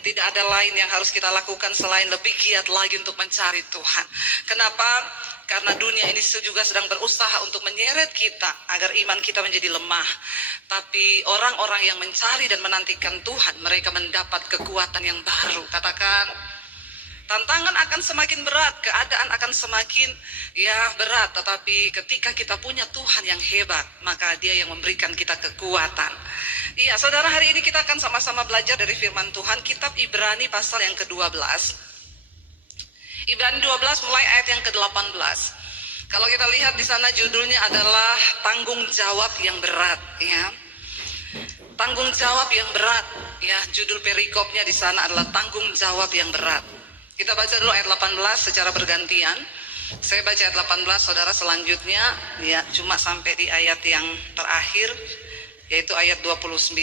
Tidak ada lain yang harus kita lakukan selain lebih giat lagi untuk mencari Tuhan. Kenapa? Karena dunia ini juga sedang berusaha untuk menyeret kita agar iman kita menjadi lemah. Tapi orang-orang yang mencari dan menantikan Tuhan, mereka mendapat kekuatan yang baru. Katakan, tantangan akan semakin berat, keadaan akan semakin berat. Tetapi ketika kita punya Tuhan yang hebat, maka Dia yang memberikan kita kekuatan. Iya, saudara, hari ini kita akan sama-sama belajar dari firman Tuhan, kitab Ibrani pasal yang ke-12. Ibrani 12 mulai ayat yang ke-18. Kalau kita lihat di sana judulnya adalah tanggung jawab yang berat, ya. Tanggung jawab yang berat, ya. Judul perikopnya di sana adalah tanggung jawab yang berat. Kita baca dulu ayat 18 secara bergantian. Saya baca ayat 18, saudara, selanjutnya ya cuma sampai di ayat yang terakhir, yaitu ayat 29.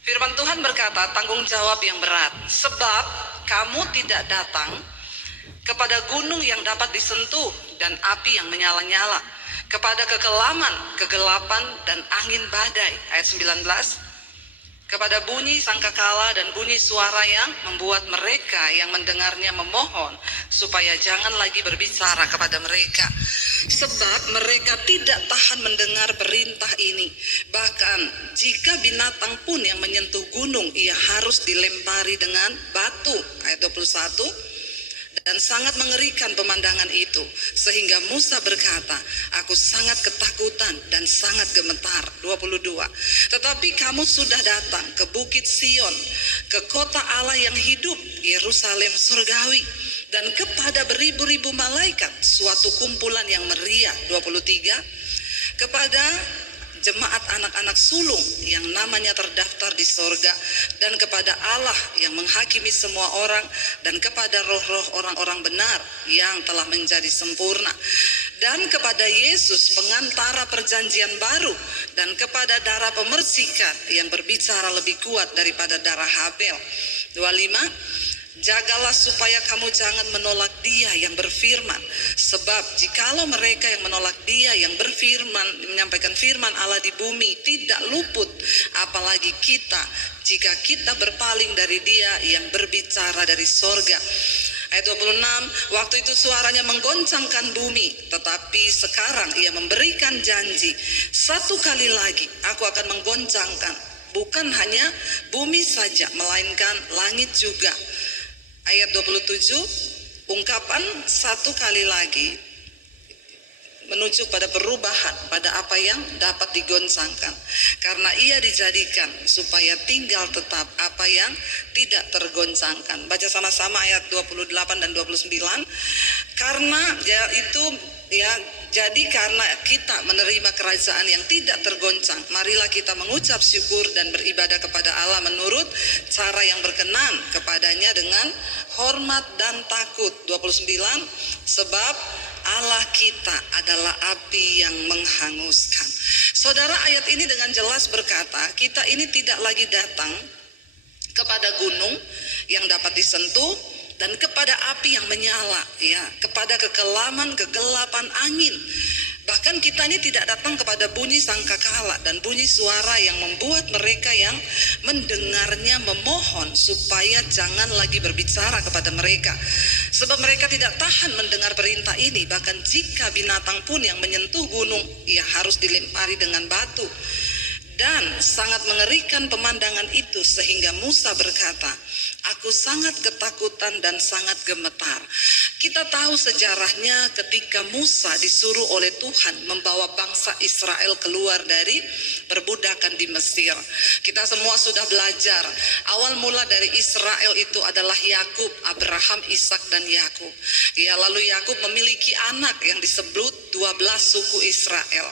Firman Tuhan berkata, tanggung jawab yang berat. Sebab kamu tidak datang kepada gunung yang dapat disentuh dan api yang menyala-nyala, kepada kekelaman, kegelapan dan angin badai. Ayat 19, kepada bunyi sangkakala dan bunyi suara yang membuat mereka yang mendengarnya memohon supaya jangan lagi berbicara kepada mereka. Sebab mereka tidak tahan mendengar perintah ini. Bahkan jika binatang pun yang menyentuh gunung, ia harus dilempari dengan batu. Ayat 21, dan sangat mengerikan pemandangan itu, sehingga Musa berkata, aku sangat ketakutan dan sangat gemetar. 22, tetapi kamu sudah datang ke Bukit Sion, ke kota Allah yang hidup, Yerusalem surgawi, dan kepada beribu-ribu malaikat, suatu kumpulan yang meriah. 23, kepada jemaat anak-anak sulung yang namanya terdaftar di sorga, dan kepada Allah yang menghakimi semua orang, dan kepada roh-roh orang-orang benar yang telah menjadi sempurna, dan kepada Yesus pengantara perjanjian baru, dan kepada darah pemersikan yang berbicara lebih kuat daripada darah Habel. 25, jagalah supaya kamu jangan menolak Dia yang berfirman. Sebab jikalau mereka yang menolak Dia yang berfirman, menyampaikan firman Allah di bumi, tidak luput, apalagi kita, jika kita berpaling dari Dia yang berbicara dari sorga. Ayat 26, waktu itu suaranya menggoncangkan bumi, tetapi sekarang Ia memberikan janji, satu kali lagi aku akan menggoncangkan, bukan hanya bumi saja, melainkan langit juga. Ayat 27, ungkapan satu kali lagi menuju pada perubahan, pada apa yang dapat digoncangkan. Karena Ia dijadikan supaya tinggal tetap apa yang tidak tergoncangkan. Baca sama-sama ayat 28 dan 29. Karena jadi karena kita menerima kerajaan yang tidak tergoncang, marilah kita mengucap syukur dan beribadah kepada Allah menurut cara yang berkenan kepadanya dengan hormat dan takut. 29, sebab Allah kita adalah api yang menghanguskan. Saudara, ayat ini dengan jelas berkata, kita ini tidak lagi datang kepada gunung yang dapat disentuh dan kepada api yang menyala, ya, kepada kekelaman, kegelapan, angin. Bahkan kita ini tidak datang kepada bunyi sangkakala dan bunyi suara yang membuat mereka yang mendengarnya memohon supaya jangan lagi berbicara kepada mereka. Sebab mereka tidak tahan mendengar perintah ini. Bahkan jika binatang pun yang menyentuh gunung, ia harus dilempari dengan batu. Dan sangat mengerikan pemandangan itu, sehingga Musa berkata, aku sangat ketakutan dan sangat gemetar. Kita tahu sejarahnya ketika Musa disuruh oleh Tuhan membawa bangsa Israel keluar dari perbudakan di Mesir. Kita semua sudah belajar, awal mula dari Israel itu adalah Yakub, Abraham, Ishak dan Yakub. Ya, lalu Yakub memiliki anak yang disebut 12 suku Israel.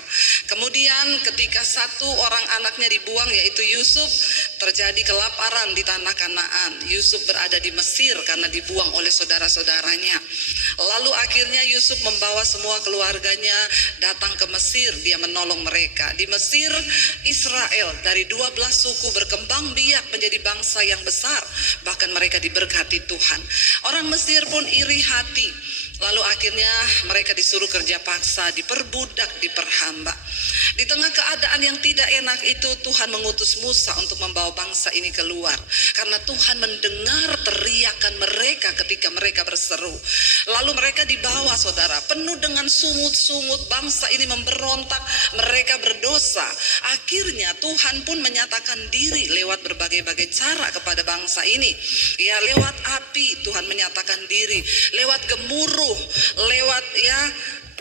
Kemudian ketika satu orang anaknya dibuang, yaitu Yusuf, terjadi kelaparan di tanah Kanaan. Yusuf berada di Mesir karena dibuang oleh saudara-saudaranya. Lalu akhirnya Yusuf membawa semua keluarganya datang ke Mesir. Dia menolong mereka. Di Mesir, Israel dari 12 suku berkembang biak menjadi bangsa yang besar. Bahkan mereka diberkati Tuhan. Orang Mesir pun iri hati. Lalu akhirnya mereka disuruh kerja paksa, diperbudak, diperhamba. Di tengah keadaan yang tidak enak itu, Tuhan mengutus Musa untuk membawa bangsa ini keluar. Karena Tuhan mendengar teriakan mereka ketika mereka berseru. Lalu mereka dibawa, saudara, penuh dengan sungut-sungut. Bangsa ini memberontak, mereka berdosa. Akhirnya Tuhan pun menyatakan diri lewat berbagai-bagai cara kepada bangsa ini. Ya, lewat api Tuhan menyatakan diri, lewat gemuruh, lewat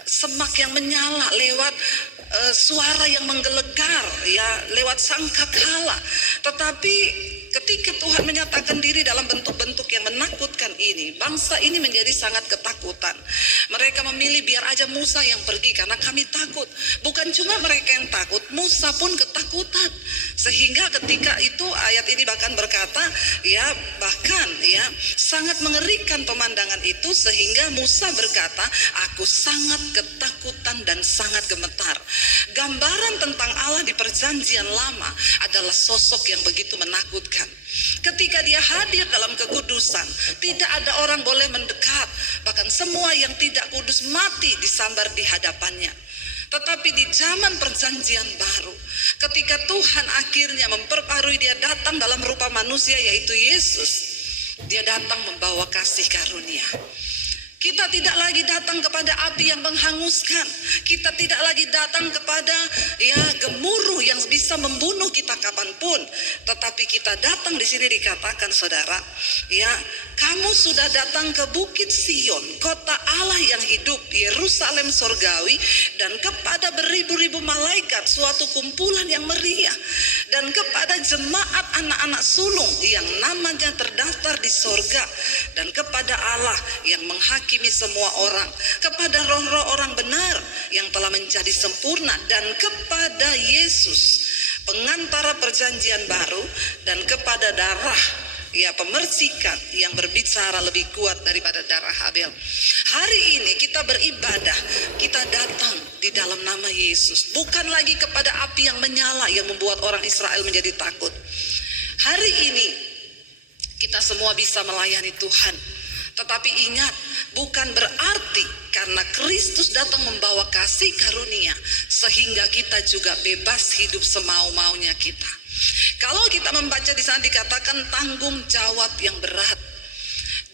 semak yang menyala, lewat suara yang menggelegar, ya, lewat sangkakala. Tetapi ketika Tuhan menyatakan diri dalam bentuk-bentuk yang menakutkan ini, bangsa ini menjadi sangat ketakutan. Mereka memilih biar aja Musa yang pergi karena kami takut. Bukan cuma mereka yang takut, Musa pun ketakutan. Sehingga ketika itu ayat ini bahkan berkata, bahkan sangat mengerikan pemandangan itu, sehingga Musa berkata, aku sangat ketakutan dan sangat gemetar. Gambaran tentang Allah di perjanjian lama adalah sosok yang begitu menakutkan. Ketika dia hadir dalam kekudusan, tidak ada orang boleh mendekat. Bahkan semua yang tidak kudus mati disambar di hadapannya. Tetapi di zaman perjanjian baru, ketika Tuhan akhirnya memperbarui, dia datang dalam rupa manusia, yaitu Yesus. Dia datang membawa kasih karunia. Kita tidak lagi datang kepada api yang menghanguskan. Kita tidak lagi datang kepada gemuruh yang bisa membunuh kita kapanpun. Tetapi kita datang, di sini dikatakan, saudara, kamu sudah datang ke Bukit Sion, kota Allah yang hidup, Yerusalem sorgawi, dan kepada beribu-ribu malaikat, suatu kumpulan yang meriah, dan kepada jemaat anak-anak sulung yang namanya terdaftar di sorga, dan kepada Allah yang menghakimi semua orang, kepada roh-roh orang benar yang telah menjadi sempurna, dan kepada Yesus pengantara perjanjian baru, dan kepada darah pemercikan yang berbicara lebih kuat daripada darah Habel. Hari ini kita beribadah, kita datang di dalam nama Yesus, bukan lagi kepada api yang menyala yang membuat orang Israel menjadi takut. Hari ini kita semua bisa melayani Tuhan. Tetapi ingat, bukan berarti karena Kristus datang membawa kasih karunia sehingga kita juga bebas hidup semau-maunya kita. Kalau kita membaca di sana dikatakan tanggung jawab yang berat.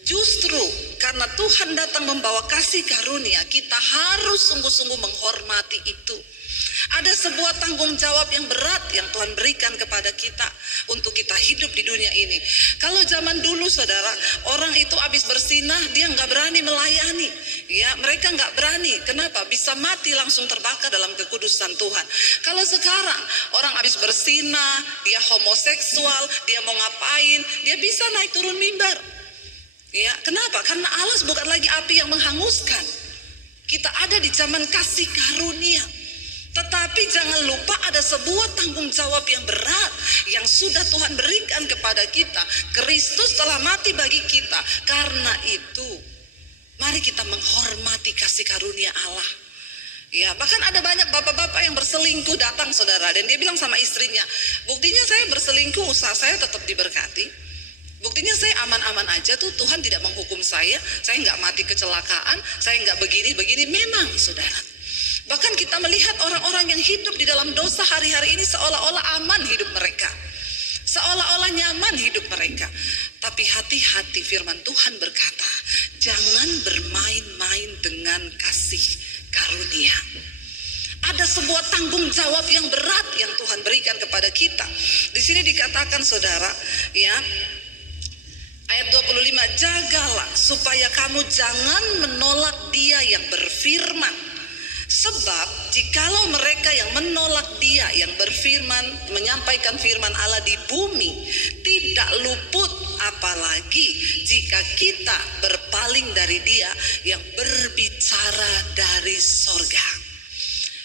Justru karena Tuhan datang membawa kasih karunia, kita harus sungguh-sungguh menghormati itu. Ada sebuah tanggung jawab yang berat yang Tuhan berikan kepada kita untuk kita hidup di dunia ini. Kalau zaman dulu, saudara, orang itu habis bersinah, dia nggak berani melayani. Mereka nggak berani. Kenapa? Bisa mati langsung terbakar dalam kekudusan Tuhan. Kalau sekarang orang habis bersinah, dia homoseksual, dia mau ngapain, dia bisa naik turun mimbar. Kenapa? Karena Allah bukan lagi api yang menghanguskan. Kita ada di zaman kasih karunia. Tetapi jangan lupa ada sebuah tanggung jawab yang berat yang sudah Tuhan berikan kepada kita. Kristus telah mati bagi kita. Karena itu, mari kita menghormati kasih karunia Allah. Bahkan ada banyak bapak-bapak yang berselingkuh datang, saudara, dan dia bilang sama istrinya, buktinya saya berselingkuh, usaha saya tetap diberkati. Buktinya saya aman-aman aja tuh, Tuhan tidak menghukum saya nggak mati kecelakaan, saya nggak begini-begini. Memang, saudara. Bahkan kita melihat orang-orang yang hidup di dalam dosa hari-hari ini seolah-olah aman hidup mereka, seolah-olah nyaman hidup mereka. Tapi hati-hati, firman Tuhan berkata, jangan bermain-main dengan kasih karunia. Ada sebuah tanggung jawab yang berat yang Tuhan berikan kepada kita. Di sini dikatakan, saudara, ayat 25, jagalah supaya kamu jangan menolak Dia yang berfirman. Sebab jikalau mereka yang menolak Dia yang berfirman, menyampaikan firman Allah di bumi, tidak luput, apalagi jika kita berpaling dari Dia yang berbicara dari sorga.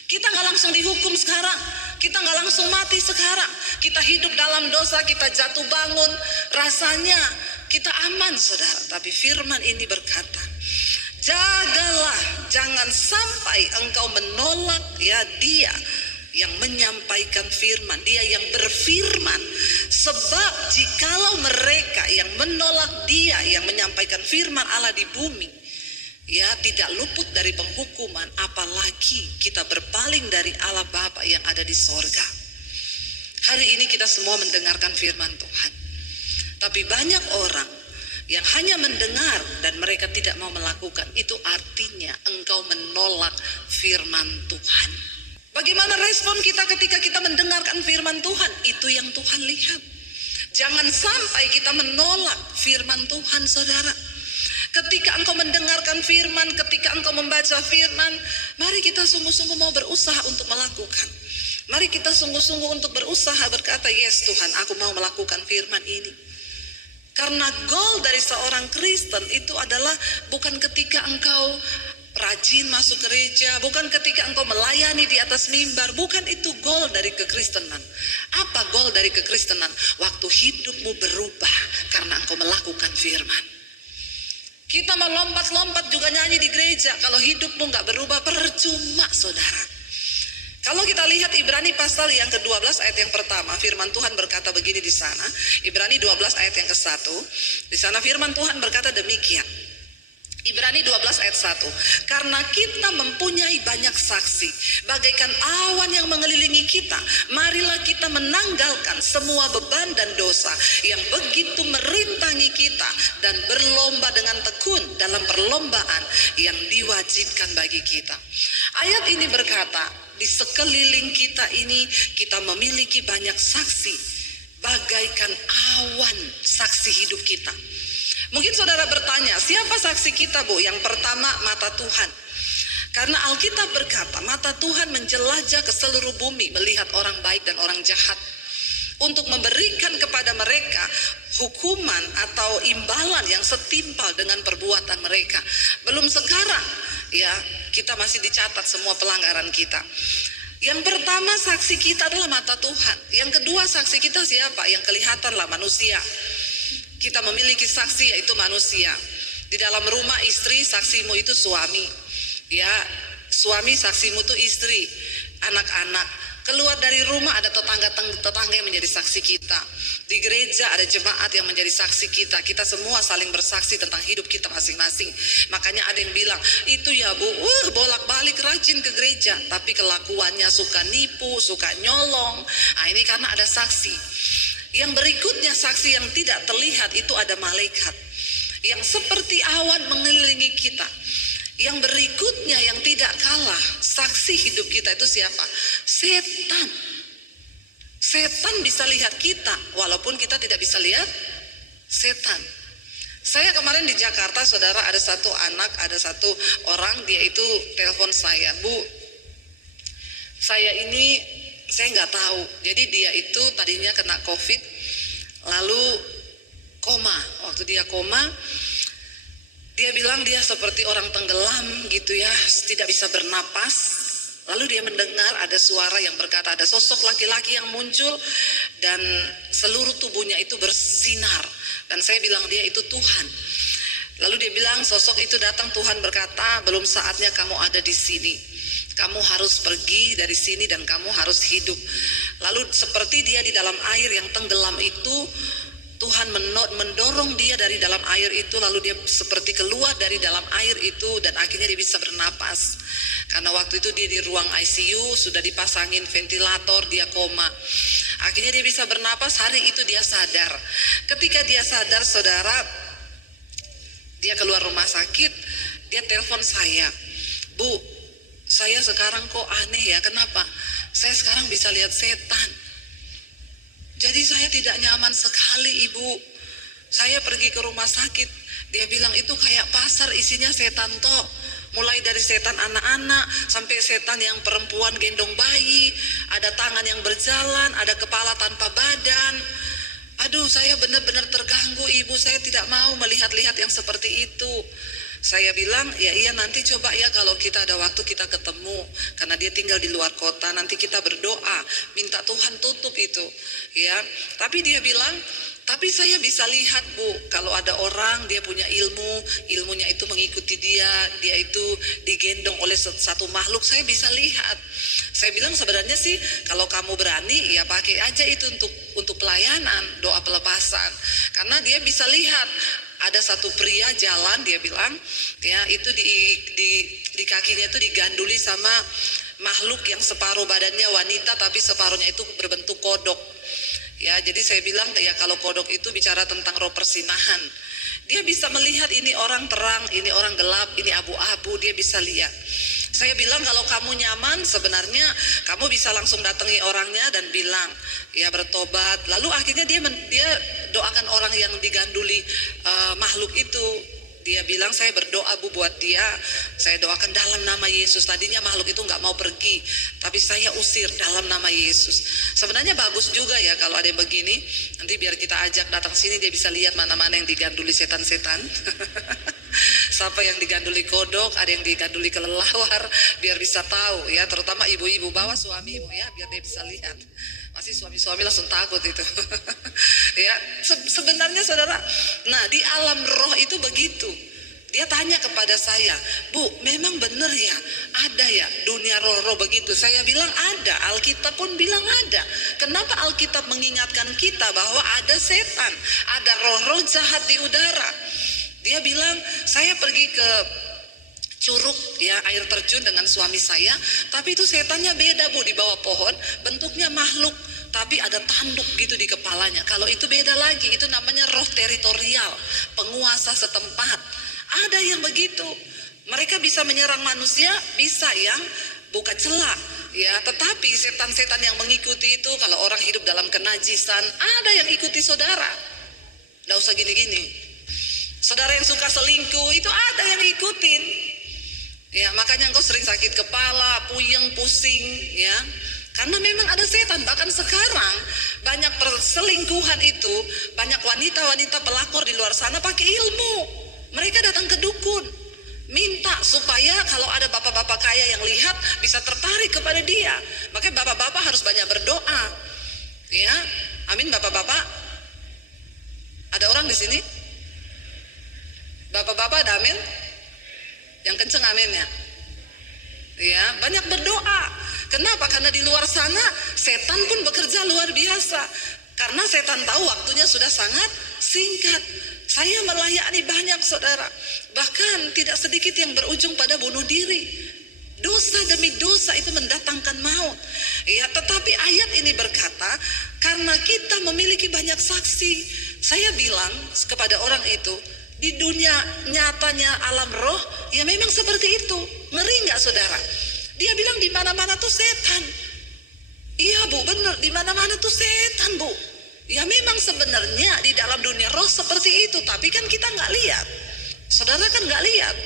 Kita gak langsung dihukum sekarang, kita gak langsung mati sekarang. Kita hidup dalam dosa, kita jatuh bangun, rasanya kita aman, saudara. Tapi firman ini berkata, jagalah, jangan sampai engkau menolak Dia yang menyampaikan firman, Dia yang berfirman. Sebab jikalau mereka yang menolak Dia yang menyampaikan firman Allah di bumi, ya tidak luput dari penghukuman, apalagi kita berpaling dari Allah Bapa yang ada di sorga. Hari ini kita semua mendengarkan firman Tuhan, tapi banyak orang yang hanya mendengar dan mereka tidak mau melakukan. Itu artinya engkau menolak firman Tuhan. Bagaimana respon kita ketika kita mendengarkan firman Tuhan? Itu yang Tuhan lihat. Jangan sampai kita menolak firman Tuhan, saudara. Ketika engkau mendengarkan firman, ketika engkau membaca firman, mari kita sungguh-sungguh mau berusaha untuk melakukan. Mari kita sungguh-sungguh untuk berusaha berkata, yes Tuhan, aku mau melakukan firman ini. Karena goal dari seorang Kristen itu adalah bukan ketika engkau rajin masuk gereja, bukan ketika engkau melayani di atas mimbar, bukan itu goal dari kekristenan. Apa goal dari kekristenan? Waktu hidupmu berubah karena engkau melakukan firman. Kita mau lompat-lompat juga nyanyi di gereja, kalau hidupmu gak berubah, percuma, saudara. Kalau kita lihat Ibrani pasal yang ke-12 ayat yang pertama, firman Tuhan berkata begini di sana. Ibrani 12 ayat yang ke-1. Di sana firman Tuhan berkata demikian. Ibrani 12 ayat 1. Karena kita mempunyai banyak saksi, bagaikan awan yang mengelilingi kita, marilah kita menanggalkan semua beban dan dosa yang begitu merintangi kita, dan berlomba dengan tekun dalam perlombaan yang diwajibkan bagi kita. Ayat ini berkata, di sekeliling kita ini kita memiliki banyak saksi, bagaikan awan saksi hidup kita. Mungkin saudara bertanya, siapa saksi kita, Bu? Yang pertama, mata Tuhan. Karena Alkitab berkata, mata Tuhan menjelajah ke seluruh bumi, melihat orang baik dan orang jahat, untuk memberikan kepada mereka hukuman atau imbalan yang setimpal dengan perbuatan mereka. Belum sekarang, ya, kita masih dicatat semua pelanggaran kita. Yang pertama, saksi kita adalah mata Tuhan. Yang kedua, saksi kita siapa? Yang kelihatanlah manusia. Kita memiliki saksi, yaitu manusia. Di dalam rumah istri, saksimu itu suami. Ya, suami saksimu itu istri, anak-anak. Keluar dari rumah ada tetangga yang menjadi saksi kita. Di gereja ada jemaat yang menjadi saksi kita. Kita semua saling bersaksi tentang hidup kita masing-masing. Makanya ada yang bilang, itu ya Bu, bolak-balik rajin ke gereja, tapi kelakuannya suka nipu, suka nyolong. Nah, ini karena ada saksi. Yang berikutnya, saksi yang tidak terlihat itu ada malaikat yang seperti awan mengelilingi kita. Yang berikutnya yang tidak kalah saksi hidup kita itu siapa? Setan. Setan bisa lihat kita walaupun kita tidak bisa lihat setan. Saya kemarin di Jakarta, saudara, ada satu orang, dia itu telepon saya, Bu, saya nggak tahu. Jadi dia itu tadinya kena COVID, lalu koma. Waktu dia koma, dia bilang dia seperti orang tenggelam gitu ya, tidak bisa bernapas. Lalu dia mendengar ada suara yang berkata, ada sosok laki-laki yang muncul dan seluruh tubuhnya itu bersinar. Dan saya bilang dia itu Tuhan. Lalu dia bilang, sosok itu datang, Tuhan berkata, belum saatnya kamu ada di sini. Kamu harus pergi dari sini dan kamu harus hidup. Lalu seperti dia di dalam air yang tenggelam itu, Tuhan mendorong dia dari dalam air itu, lalu dia seperti keluar dari dalam air itu dan akhirnya dia bisa bernapas. Karena waktu itu dia di ruang ICU, sudah dipasangin ventilator, dia koma. Akhirnya dia bisa bernapas, hari itu dia sadar. Ketika dia sadar, saudara, dia keluar rumah sakit, dia telepon saya, Bu, saya sekarang kok aneh ya, kenapa? Saya sekarang bisa lihat setan. Jadi saya tidak nyaman sekali, Ibu. Saya pergi ke rumah sakit, dia bilang itu kayak pasar isinya setan toh. Mulai dari setan anak-anak sampai setan yang perempuan gendong bayi, ada tangan yang berjalan, ada kepala tanpa badan. Aduh, saya benar-benar terganggu, Ibu. Saya tidak mau melihat-lihat yang seperti itu. Saya bilang, ya iya, nanti coba ya kalau kita ada waktu kita ketemu. Karena dia tinggal di luar kota, nanti kita berdoa, minta Tuhan tutup itu. Ya, tapi dia bilang, tapi saya bisa lihat, Bu, kalau ada orang dia punya ilmunya itu mengikuti dia itu digendong oleh satu makhluk, saya bisa lihat. Saya bilang sebenarnya sih kalau kamu berani ya pakai aja itu untuk pelayanan, doa pelepasan. Karena dia bisa lihat ada satu pria jalan, dia bilang, ya itu di kakinya itu diganduli sama makhluk yang separuh badannya wanita tapi separuhnya itu berbentuk kodok. Ya, jadi saya bilang ya kalau kodok itu bicara tentang roh persinahan. Dia bisa melihat ini orang terang, ini orang gelap, ini abu-abu, dia bisa lihat. Saya bilang kalau kamu nyaman sebenarnya kamu bisa langsung datangi orangnya dan bilang ya bertobat. Lalu akhirnya dia doakan orang yang diganduli makhluk itu. Dia bilang saya berdoa Bu buat dia, saya doakan dalam nama Yesus. Tadinya makhluk itu nggak mau pergi, tapi saya usir dalam nama Yesus. Sebenarnya bagus juga ya kalau ada yang begini. Nanti biar kita ajak datang sini dia bisa lihat mana-mana yang diganduli setan-setan. Siapa yang diganduli kodok, ada yang diganduli kelelawar, biar bisa tahu ya. Terutama ibu-ibu bawa suamimu ya, biar dia bisa lihat. Masih suami-suami langsung takut itu. Ya, sebenarnya saudara, nah di alam roh itu begitu. Dia tanya kepada saya, Bu, memang benar ya, ada ya dunia roh-roh begitu? Saya bilang ada, Alkitab pun bilang ada. Kenapa Alkitab mengingatkan kita bahwa ada setan, ada roh-roh jahat di udara? Dia bilang, saya pergi ke curug ya, air terjun dengan suami saya, tapi itu setannya beda Bu, di bawah pohon, bentuknya makhluk, tapi ada tanduk gitu di kepalanya. Kalau itu beda lagi, itu namanya roh teritorial, penguasa setempat. Ada yang begitu, mereka bisa menyerang manusia, bisa yang buka celah ya, tetapi setan-setan yang mengikuti itu, kalau orang hidup dalam kenajisan, ada yang ikuti saudara. Nggak usah gini-gini. Saudara yang suka selingkuh itu ada yang ikutin. Ya, makanya engkau sering sakit kepala, puyeng, pusing, ya. Karena memang ada setan. Bahkan sekarang banyak perselingkuhan itu, banyak wanita-wanita pelakor di luar sana pakai ilmu. Mereka datang ke dukun, minta supaya kalau ada bapak-bapak kaya yang lihat bisa tertarik kepada dia. Makanya bapak-bapak harus banyak berdoa. Ya, amin bapak-bapak. Ada orang di sini? Bapak-bapak ada amin? Yang kenceng amin ya. Ya, banyak berdoa. Kenapa? Karena di luar sana setan pun bekerja luar biasa. Karena setan tahu waktunya sudah sangat singkat. Saya melayani banyak saudara. Bahkan tidak sedikit yang berujung pada bunuh diri. Dosa demi dosa itu mendatangkan maut. Ya, tetapi ayat ini berkata, karena kita memiliki banyak saksi. Saya bilang kepada orang itu, di dunia nyatanya alam roh ya memang seperti itu. Ngeri nggak saudara? Dia bilang di mana-mana tuh setan. Iya Bu, benar, di mana-mana tuh setan Bu. Ya memang sebenarnya di dalam dunia roh seperti itu, tapi kan kita nggak lihat. Saudara kan nggak lihat.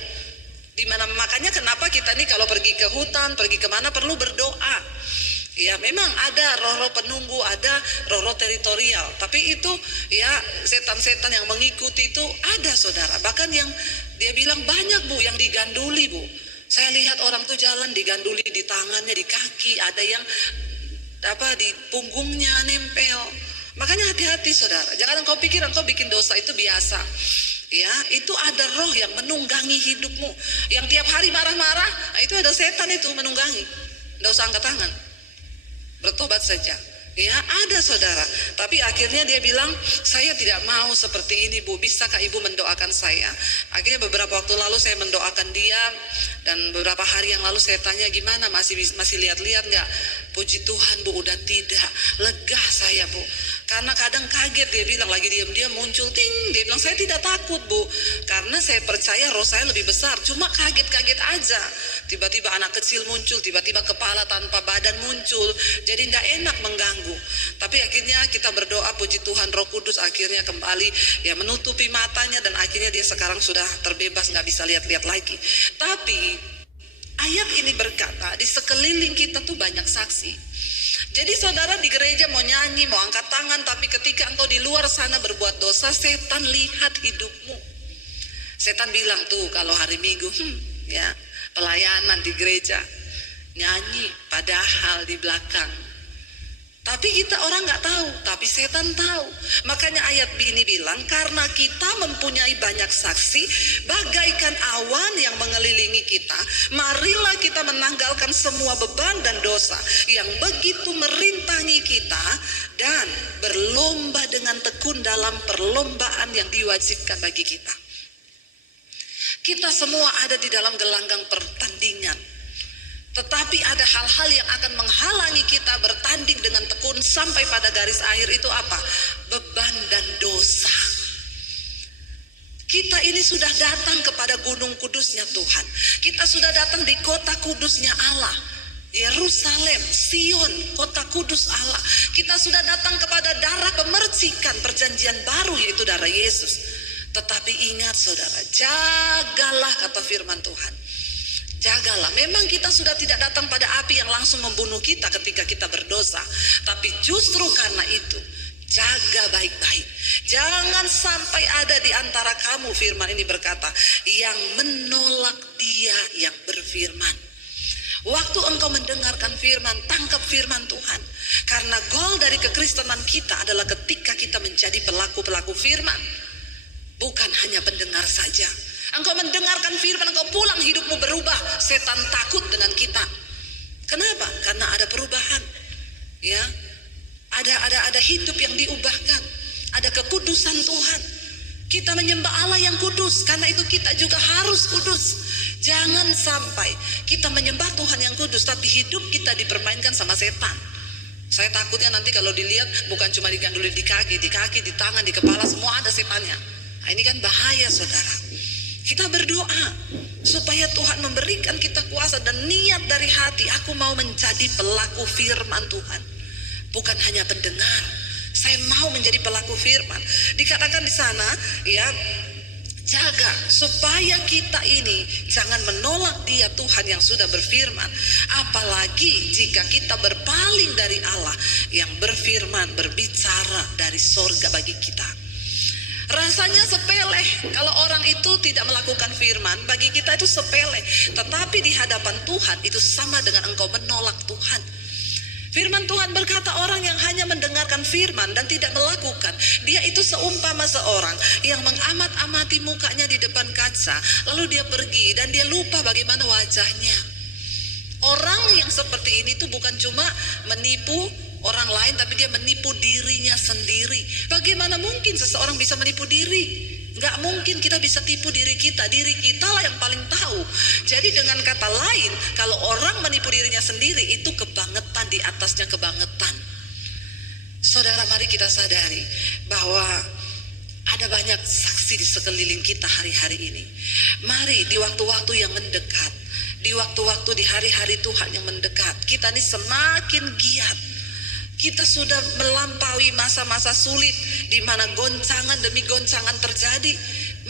Di mana, makanya kenapa kita nih kalau pergi ke hutan, pergi kemana perlu berdoa. Ya memang ada roh-roh penunggu, ada roh-roh teritorial, tapi itu ya setan-setan yang mengikuti itu ada saudara. Bahkan yang dia bilang banyak Bu yang diganduli Bu. Saya lihat orang tuh jalan diganduli di tangannya, di kaki, ada yang di punggungnya nempel. Makanya hati-hati saudara, jangan engkau pikir engkau bikin dosa itu biasa. Ya, itu ada roh yang menunggangi hidupmu, yang tiap hari marah-marah. Nah, itu ada setan itu menunggangi. Nggak usah angkat tangan, bertobat saja. Ya ada saudara. Tapi akhirnya dia bilang, saya tidak mau seperti ini Bu, bisakah ibu mendoakan saya? Akhirnya beberapa waktu lalu saya mendoakan dia. Dan beberapa hari yang lalu saya tanya, gimana, masih lihat-lihat nggak? Puji Tuhan Bu, udah tidak. Lega saya Bu. Karena kadang kaget, dia bilang lagi diam-diam muncul ting. Dia bilang saya tidak takut Bu, karena saya percaya roh saya lebih besar. Cuma kaget-kaget aja. Tiba-tiba anak kecil muncul, tiba-tiba kepala tanpa badan muncul. Jadi tidak enak mengganggu. Tapi akhirnya kita berdoa, puji Tuhan Roh Kudus akhirnya kembali ya menutupi matanya, dan akhirnya dia sekarang sudah terbebas, nggak bisa lihat-lihat lagi. Tapi ayat ini berkata di sekeliling kita tuh banyak saksi. Jadi saudara di gereja mau nyanyi, mau angkat tangan, tapi ketika engkau di luar sana berbuat dosa, setan lihat hidupmu. Setan bilang tuh kalau hari Minggu ya pelayanan di gereja nyanyi, padahal di belakang Tapi kita orang nggak tahu, tapi setan tahu. Makanya ayat ini bilang, karena kita mempunyai banyak saksi, bagaikan awan yang mengelilingi kita, marilah kita menanggalkan semua beban dan dosa yang begitu merintangi kita, dan berlomba dengan tekun dalam perlombaan yang diwajibkan bagi kita. Kita semua ada di dalam gelanggang pertandingan. Tetapi ada hal-hal yang akan menghalangi kita bertanding dengan tekun sampai pada garis akhir. Itu apa? Beban dan dosa. Kita ini sudah datang kepada gunung kudusnya Tuhan. Kita sudah datang di kota kudusnya Allah, Yerusalem, Sion, kota kudus Allah. Kita sudah datang kepada darah pemercikan perjanjian baru, yaitu darah Yesus. Tetapi ingat saudara, jagalah kata firman Tuhan. Jagalah, memang kita sudah tidak datang pada api yang langsung membunuh kita ketika kita berdosa. Tapi justru karena itu, jaga baik-baik. Jangan sampai ada di antara kamu, firman ini berkata, yang menolak Dia yang berfirman. Waktu engkau mendengarkan firman, tangkap firman Tuhan. Karena goal dari kekristenan kita adalah ketika kita menjadi pelaku-pelaku firman, bukan hanya pendengar saja. Engkau mendengarkan firman, engkau pulang, hidupmu berubah. Setan takut dengan kita. Kenapa? Karena ada perubahan. Ya, ada hidup yang diubahkan. Ada kekudusan Tuhan. Kita menyembah Allah yang kudus, karena itu kita juga harus kudus. Jangan sampai kita menyembah Tuhan yang kudus, tapi hidup kita dipermainkan sama setan. Saya takutnya nanti kalau dilihat bukan cuma diganduli di kaki, di tangan, di kepala, semua ada setannya. Nah, ini kan bahaya saudara. Kita berdoa supaya Tuhan memberikan kita kuasa dan niat dari hati. Aku mau menjadi pelaku firman Tuhan, bukan hanya pendengar. Saya mau menjadi pelaku firman. Dikatakan di sana, ya, jaga supaya kita ini jangan menolak Dia Tuhan yang sudah berfirman. Apalagi jika kita berpaling dari Allah yang berfirman, berbicara dari sorga bagi kita. Rasanya sepele kalau orang itu tidak melakukan firman, bagi kita itu sepele. Tetapi di hadapan Tuhan itu sama dengan engkau menolak Tuhan. Firman Tuhan berkata, orang yang hanya mendengarkan firman dan tidak melakukan, dia itu seumpama seorang yang mengamat-amati mukanya di depan kaca, lalu dia pergi dan dia lupa bagaimana wajahnya. Orang yang seperti ini tuh bukan cuma menipu orang lain, tapi dia menipu dirinya sendiri. Bagaimana mungkin seseorang bisa menipu diri? Gak mungkin kita bisa tipu diri kita. Diri kita lah yang paling tahu. Jadi dengan kata lain, kalau orang menipu dirinya sendiri, itu kebangetan, di atasnya kebangetan. Saudara, mari kita sadari bahwa ada banyak saksi di sekeliling kita hari-hari ini. Mari di waktu-waktu yang mendekat, di waktu-waktu di hari-hari Tuhan yang mendekat, kita ini semakin giat. Kita sudah melampaui masa-masa sulit di mana goncangan demi goncangan terjadi.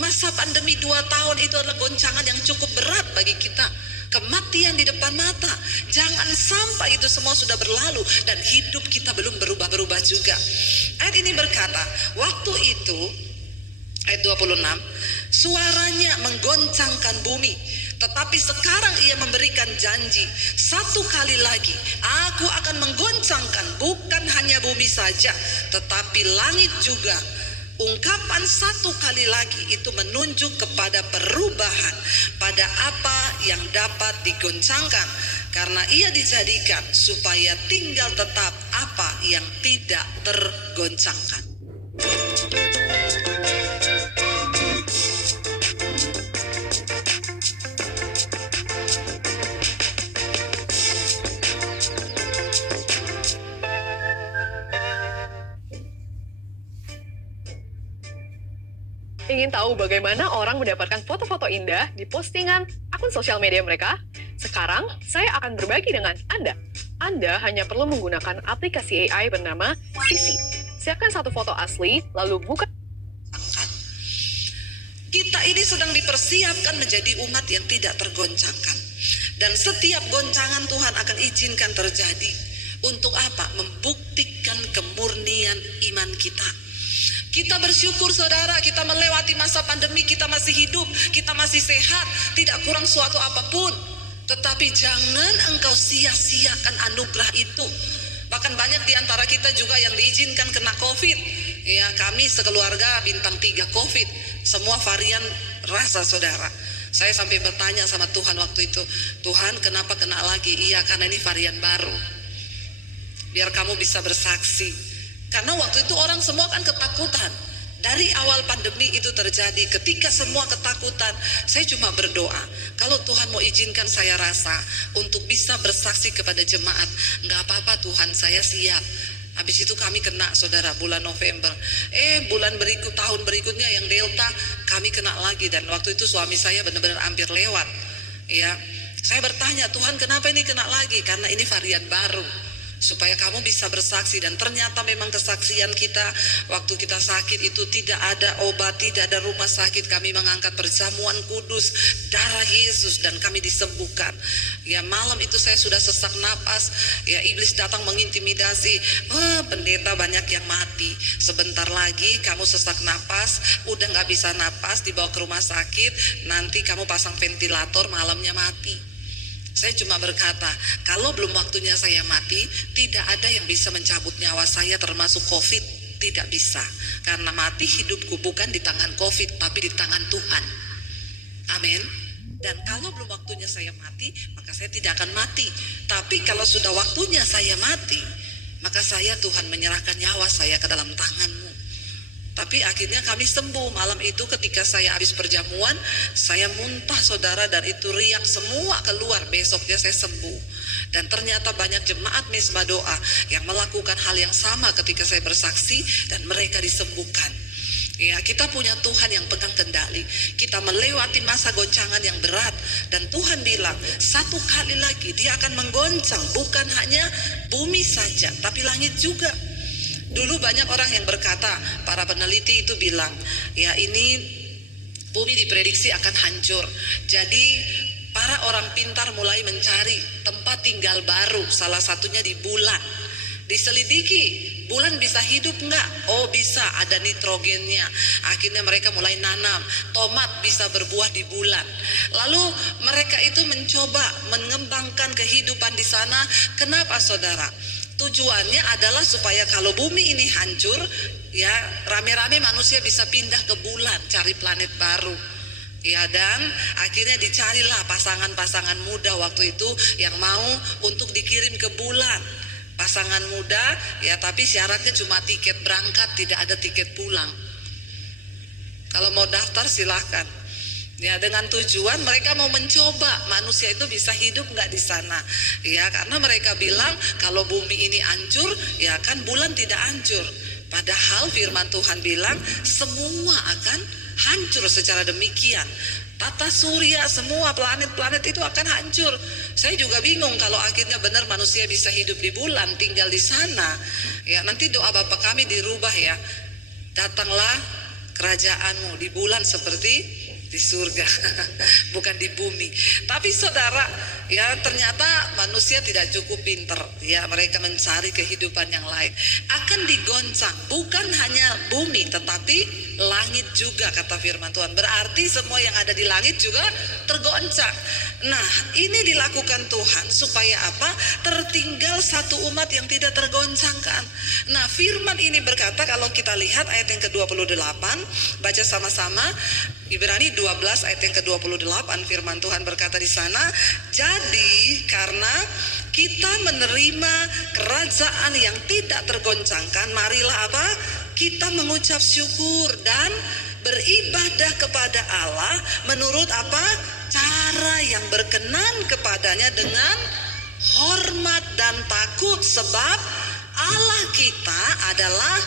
Masa pandemi 2 tahun itu adalah goncangan yang cukup berat bagi kita. Kematian di depan mata. Jangan sampai itu semua sudah berlalu dan hidup kita belum berubah-berubah juga. Ayat ini berkata, waktu itu, ayat 26, suaranya menggoncangkan bumi. Tetapi sekarang ia memberikan janji, satu kali lagi aku akan menggoncangkan bukan hanya bumi saja, tetapi langit juga. Ungkapan satu kali lagi itu menunjuk kepada perubahan pada apa yang dapat digoncangkan. Karena ia dijadikan supaya tinggal tetap apa yang tidak tergoncangkan. Ingin tahu bagaimana orang mendapatkan foto-foto indah di postingan akun sosial media mereka? Sekarang, saya akan berbagi dengan Anda. Anda hanya perlu menggunakan aplikasi AI bernama Sisi. Siapkan satu foto asli, lalu buka. Kita ini sedang dipersiapkan menjadi umat yang tidak tergoncangkan. Dan setiap goncangan Tuhan akan izinkan terjadi. Untuk apa? Membuktikan kemurnian iman kita. Kita bersyukur saudara, kita melewati masa pandemi, kita masih hidup, kita masih sehat, tidak kurang suatu apapun. Tetapi jangan engkau sia-siakan anugerah itu. Bahkan banyak di antara kita juga yang diizinkan kena COVID. Ya, kami sekeluarga bintang 3 COVID, semua varian rasa saudara. Saya sampai bertanya sama Tuhan waktu itu, Tuhan kenapa kena lagi? Iya, karena ini varian baru. Biar kamu bisa bersaksi. Karena waktu itu orang semua kan ketakutan. Dari awal pandemi itu terjadi, ketika semua ketakutan, saya cuma berdoa, kalau Tuhan mau izinkan saya rasa untuk bisa bersaksi kepada jemaat, nggak apa-apa Tuhan, saya siap. Habis itu kami kena saudara bulan November. Bulan tahun berikutnya yang Delta, kami kena lagi. Dan waktu itu suami saya benar-benar hampir lewat. Ya, saya bertanya, Tuhan kenapa ini kena lagi? Karena ini varian baru. Supaya kamu bisa bersaksi. Dan ternyata memang kesaksian kita waktu kita sakit itu tidak ada obat, tidak ada rumah sakit. Kami mengangkat perjamuan kudus, darah Yesus, dan kami disembuhkan. Ya, malam itu saya sudah sesak napas. Ya, iblis datang mengintimidasi, pendeta banyak yang mati, sebentar lagi kamu sesak napas, udah gak bisa napas, dibawa ke rumah sakit, nanti kamu pasang ventilator, malamnya mati. Saya cuma berkata, kalau belum waktunya saya mati, tidak ada yang bisa mencabut nyawa saya termasuk COVID. Tidak bisa. Karena mati hidupku bukan di tangan COVID, tapi di tangan Tuhan. Amin. Dan kalau belum waktunya saya mati, maka saya tidak akan mati. Tapi kalau sudah waktunya saya mati, maka saya Tuhan menyerahkan nyawa saya ke dalam tangan-Mu. Tapi akhirnya kami sembuh. Malam itu ketika saya habis perjamuan, saya muntah saudara, dan itu riak semua keluar. Besoknya saya sembuh. Dan ternyata banyak jemaat Misbah Doa yang melakukan hal yang sama ketika saya bersaksi, dan mereka disembuhkan. Ya, kita punya Tuhan yang pegang kendali. Kita melewati masa goncangan yang berat, dan Tuhan bilang satu kali lagi Dia akan menggoncang bukan hanya bumi saja, tapi langit juga. Dulu banyak orang yang berkata, para peneliti itu bilang, ya ini bumi diprediksi akan hancur. Jadi para orang pintar mulai mencari tempat tinggal baru, salah satunya di bulan. Diselidiki, bulan bisa hidup enggak? Oh bisa, ada nitrogennya. Akhirnya mereka mulai nanam, tomat bisa berbuah di bulan. Lalu mereka itu mencoba mengembangkan kehidupan di sana. Kenapa saudara? Tujuannya adalah supaya kalau bumi ini hancur, ya rame-rame manusia bisa pindah ke bulan, cari planet baru. Ya, dan akhirnya dicarilah pasangan-pasangan muda waktu itu yang mau untuk dikirim ke bulan. Pasangan muda, ya tapi syaratnya cuma tiket berangkat, tidak ada tiket pulang. Kalau mau daftar silahkan. Ya, dengan tujuan mereka mau mencoba manusia itu bisa hidup nggak di sana. Ya, karena mereka bilang kalau bumi ini hancur, ya kan bulan tidak hancur. Padahal firman Tuhan bilang semua akan hancur secara demikian. Tata surya, semua planet-planet itu akan hancur. Saya juga bingung kalau akhirnya benar manusia bisa hidup di bulan, tinggal di sana. Ya, nanti doa Bapa kami dirubah ya. Datanglah kerajaanmu di bulan seperti di surga, bukan di bumi. Tapi saudara, ya ternyata manusia tidak cukup pinter. Ya, mereka mencari kehidupan yang lain. Akan digoncang, bukan hanya bumi, tetapi langit juga kata firman Tuhan. Berarti semua yang ada di langit juga tergoncang. Nah, ini dilakukan Tuhan supaya apa? Tertinggal satu umat yang tidak tergoncangkan. Nah, firman ini berkata, kalau kita lihat ayat yang ke-28, baca sama-sama Ibrani 12 ayat yang ke-28, firman Tuhan berkata di sana, jadi karena kita menerima kerajaan yang tidak tergoncangkan, marilah apa? Kita mengucap syukur dan beribadah kepada Allah menurut apa? Cara yang berkenan kepadanya dengan hormat dan takut, sebab Allah kita adalah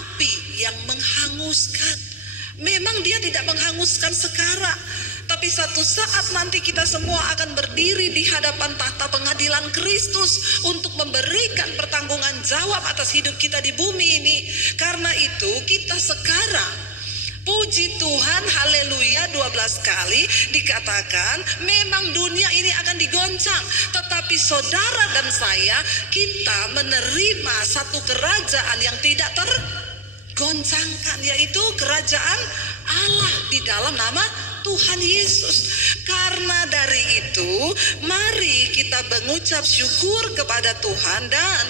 api yang menghanguskan. Memang Dia tidak menghanguskan sekarang, tapi satu saat nanti kita semua akan berdiri di hadapan tahta pengadilan Kristus untuk memberikan pertanggungan jawab atas hidup kita di bumi ini. Karena itu kita sekarang, puji Tuhan, haleluya, 12 kali dikatakan memang dunia ini akan digoncang, tetapi saudara dan saya, kita menerima satu kerajaan yang tidak tergoncangkan, yaitu kerajaan Allah di dalam nama Tuhan Yesus. Karena dari itu, mari kita mengucap syukur kepada Tuhan dan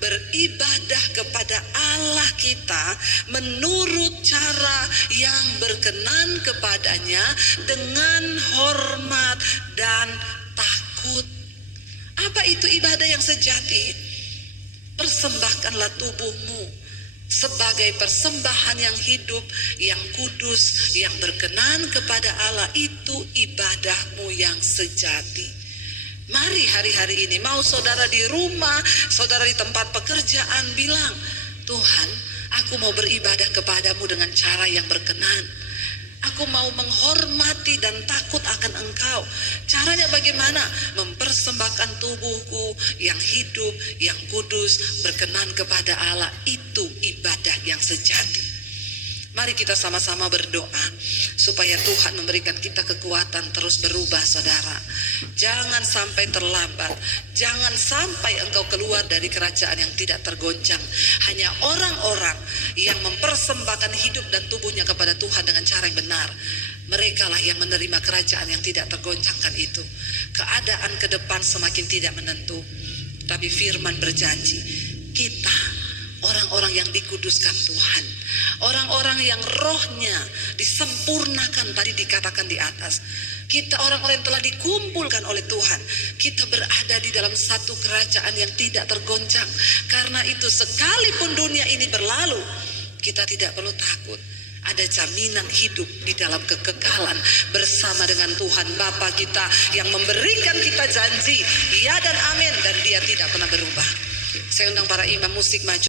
beribadah kepada Allah kita menurut cara yang berkenan kepadanya dengan hormat dan takut. Apa itu ibadah yang sejati? Persembahkanlah tubuhmu sebagai persembahan yang hidup, yang kudus, yang berkenan kepada Allah. Itu ibadahmu yang sejati. Mari hari-hari ini, mau saudara di rumah, saudara di tempat pekerjaan, bilang, Tuhan, aku mau beribadah kepadamu dengan cara yang berkenan. Aku mau menghormati dan takut akan Engkau. Caranya bagaimana? Mempersembahkan tubuhku yang hidup, yang kudus, berkenan kepada Allah. Itu ibadah yang sejati. Mari kita sama-sama berdoa supaya Tuhan memberikan kita kekuatan terus berubah, saudara. Jangan sampai terlambat. Jangan sampai engkau keluar dari kerajaan yang tidak tergoncang. Hanya orang-orang yang mempersembahkan hidup dan tubuhnya kepada Tuhan dengan cara yang benar, mereka lah yang menerima kerajaan yang tidak tergoncangkan itu. Keadaan ke depan semakin tidak menentu. Tapi firman berjanji, kita orang-orang yang dikuduskan Tuhan, orang-orang yang rohnya disempurnakan, tadi dikatakan di atas, kita orang-orang yang telah dikumpulkan oleh Tuhan, kita berada di dalam satu kerajaan yang tidak tergoncang. Karena itu sekalipun dunia ini berlalu, kita tidak perlu takut. Ada jaminan hidup di dalam kekekalan bersama dengan Tuhan Bapa kita yang memberikan kita janji ya dan amin, dan Dia tidak pernah berubah. Saya undang para imam musik maju.